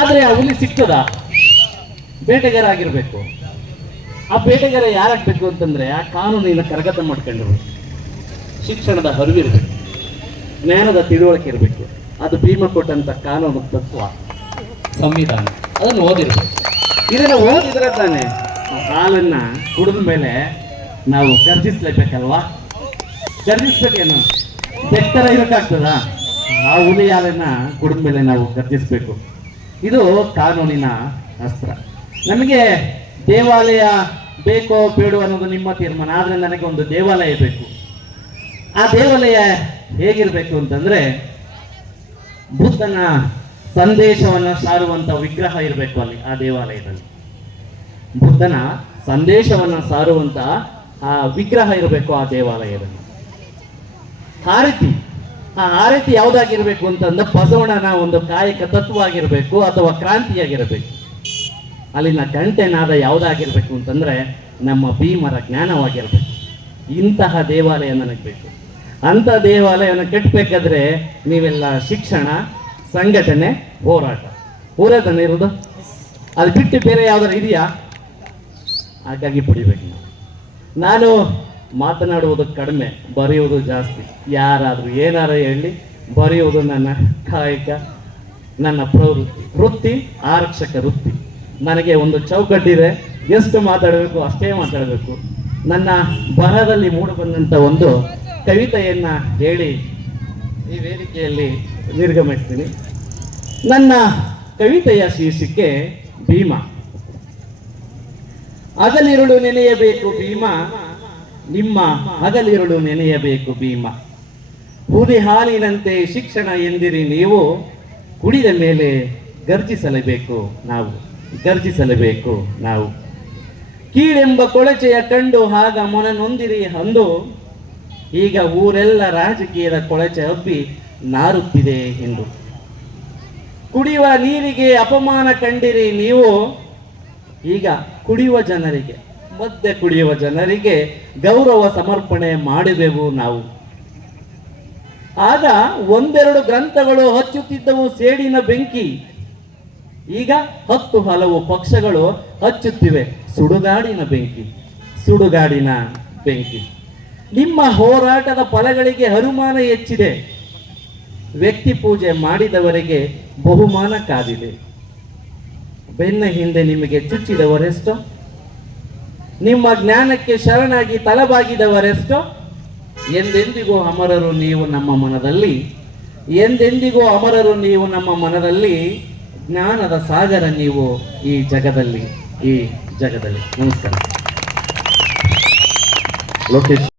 ಆದ್ರೆ ಆ ಹುಲಿ ಸಿಗ್ತದ? ಬೇಟೆಗಾರ ಆಗಿರ್ಬೇಕು. ಆ ಬೇಟೆಗಾರ ಯಾರಾಗ್ಬೇಕು ಅಂತಂದ್ರೆ ಆ ಕಾನೂನಿನ ಕರಗತ ಮಾಡ್ಕೊಂಡಿರ್ಬೇಕು ಶಿಕ್ಷಣದ ಹರಿವಿರ್ಬೇಕು ಜ್ಞಾನದ ತಿಳುವಳಿಕೆ ಇರಬೇಕು. ಅದು ಭೀಮ ಕೊಟ್ಟಂತ ಕಾನೂನು ತತ್ವ. ಸಂವಿಧಾನ. ಅದನ್ನು ಓದಿರ್ಬೇಕು. ಇದನ್ನ ಓದಿದ್ರೆ ತಾನೆ ಹಾಲನ್ನ ಕುಡಿದ ಮೇಲೆ ನಾವು ಗರ್ಜಿಸ್ಲೇಬೇಕಲ್ವಾ? ಗರ್ಜಿಸ್ಬೇಕೇನು? ಬೆಟ್ಟರ ಇರಕ್ಕಾಗ್ತದ? ಆ ಹುಲಿ ಹಾಲನ್ನ ಕುಡಿದ ಮೇಲೆ ನಾವು ಗರ್ಜಿಸ್ಬೇಕು. ಇದು ಕಾನೂನಿನ ಅಸ್ತ್ರ. ನಮಗೆ ದೇವಾಲಯ ಬೇಕೋ ಬೇಡೋ ಅನ್ನೋದು ನಿಮ್ಮ ತೀರ್ಮಾನ, ಆದರೆ ನನಗೆ ಒಂದು ದೇವಾಲಯ ಬೇಕು. ಆ ದೇವಾಲಯ ಹೇಗಿರ್ಬೇಕು ಅಂತಂದ್ರೆ, ಬುದ್ಧನ ಸಂದೇಶವನ್ನು ಸಾರುವಂತ ವಿಗ್ರಹ ಇರಬೇಕು ಅಲ್ಲಿ, ಆ ದೇವಾಲಯದಲ್ಲಿ. ಬುದ್ಧನ ಸಂದೇಶವನ್ನು ಸಾರುವಂತ ಆ ವಿಗ್ರಹ ಇರಬೇಕು ಆ ದೇವಾಲಯದಲ್ಲಿ. ಆರತಿ ಆ ಆರತಿ ಯಾವ್ದಾಗಿರ್ಬೇಕು ಅಂತಂದ್ರೆ ಬಸವಣ್ಣನ ಒಂದು ಕಾಯಕ ತತ್ವ ಆಗಿರಬೇಕು ಅಥವಾ ಕ್ರಾಂತಿಯಾಗಿರಬೇಕು. ಅಲ್ಲಿನ ಕಂಟೆನಾದ ಯಾವುದಾಗಿರ್ಬೇಕು ಅಂತಂದ್ರೆ ನಮ್ಮ ಭೀಮರ ಜ್ಞಾನವಾಗಿರ್ಬೇಕು. ಇಂತಹ ದೇವಾಲಯ ನನಗೆ ಬೇಕು. ಅಂತ ದೇವಾಲಯವನ್ನು ಕಟ್ಟಬೇಕಾದ್ರೆ ನೀವೆಲ್ಲ ಶಿಕ್ಷಣ, ಸಂಘಟನೆ, ಹೋರಾಟ. ಹೋರಾಟನೇ ಇರೋದು? ಅದು ಬಿಟ್ಟು ಬೇರೆ ಯಾವ್ದಾರು ಇದೆಯಾ? ಹಾಗಾಗಿ ಪಡಿಬೇಕು. ನಾನು ಮಾತನಾಡುವುದು ಕಡಿಮೆ, ಬರೆಯುವುದು ಜಾಸ್ತಿ. ಯಾರಾದರೂ ಏನಾರ ಹೇಳಿ, ಬರೆಯುವುದು ನನ್ನ ಕಾಯಕ, ನನ್ನ ಪ್ರವೃತ್ತಿ. ವೃತ್ತಿ, ಆರಕ್ಷಕ ವೃತ್ತಿ. ನನಗೆ ಒಂದು ಚೌಕಟ್ಟಿದೆ, ಎಷ್ಟು ಮಾತಾಡಬೇಕು ಅಷ್ಟೇ ಮಾತಾಡಬೇಕು. ನನ್ನ ಬರಹದಲ್ಲಿ ಮೂಡಿಬಂದಂಥ ಒಂದು ಕವಿತೆಯನ್ನು ಹೇಳಿ ಈ ವೇದಿಕೆಯಲ್ಲಿ ನಿರ್ಗಮಿಸ್ತೀನಿ. ನನ್ನ ಕವಿತೆಯ ಶೀರ್ಷಿಕೆ ಭೀಮ. ಅದಲಿರುಳು ನೆನೆಯಬೇಕು ಭೀಮ. ನಿಮ್ಮ ಹಗಲಿರುಳು ನೆನೆಯಬೇಕು ಭೀಮ. ಹುಲಿ ಹಾಲಿನಂತೆ ಶಿಕ್ಷಣ ಎಂದಿರಿ ನೀವು, ಕುಡಿದ ಮೇಲೆ ಗರ್ಜಿಸಲೇಬೇಕು ನಾವು ಗರ್ಜಿಸಲೇಬೇಕು ನಾವು. ಕೀಳೆಂಬ ಕೊಳಚೆಯ ಕಂಡು ಆಗ ಮೊನ ನೊಂದಿರಿ ಅಂದು, ಈಗ ಊರೆಲ್ಲ ರಾಜಕೀಯದ ಕೊಳಚೆ ಹಬ್ಬಿ ನಾರುತ್ತಿದೆ ಎಂದು. ಕುಡಿಯುವ ನೀರಿಗೆ ಅಪಮಾನ ಕಂಡಿರಿ ನೀವು, ಈಗ ಕುಡಿಯುವ ಜನರಿಗೆ. ಮದ್ಯ ಕುಡಿಯುವ ಜನರಿಗೆ ಗೌರವ ಸಮರ್ಪಣೆ ಮಾಡಿದೆವು ನಾವು. ಆಗ ಒಂದೆರಡು ಗ್ರಂಥಗಳು ಹಚ್ಚುತ್ತಿದ್ದವು ಸೇಡಿನ ಬೆಂಕಿ. ಈಗ ಹತ್ತು ಹಲವು ಪಕ್ಷಗಳು ಹಚ್ಚುತ್ತಿವೆ ಸುಡುಗಾಡಿನ ಬೆಂಕಿ ಸುಡುಗಾಡಿನ ಬೆಂಕಿ. ನಿಮ್ಮ ಹೋರಾಟದ ಫಲಗಳಿಗೆ ಹನುಮಾನ ಹೆಚ್ಚಿದೆ. ವ್ಯಕ್ತಿ ಪೂಜೆ ಮಾಡಿದವರಿಗೆ ಬಹುಮಾನ ಕಾದಿದೆ. ಬೆನ್ನ ಹಿಂದೆ ನಿಮಗೆ ಚುಚ್ಚಿದವರೆಷ್ಟೋ? ನಿಮ್ಮ ಜ್ಞಾನಕ್ಕೆ ಶರಣಾಗಿ ತಲಬಾಗಿದವರೆಷ್ಟೋ? ಎಂದೆಂದಿಗೂ ಅಮರರು ನೀವು ನಮ್ಮ ಮನದಲ್ಲಿ, ಎಂದೆಂದಿಗೂ ಅಮರರು ನೀವು ನಮ್ಮ ಮನದಲ್ಲಿ, ಜ್ಞಾನದ ಸಾಗರ ನೀವು ಈ ಜಗದಲ್ಲಿ ಈ ಜಗದಲ್ಲಿ. ನಮಸ್ಕಾರ. ಲೋಕೇಶ್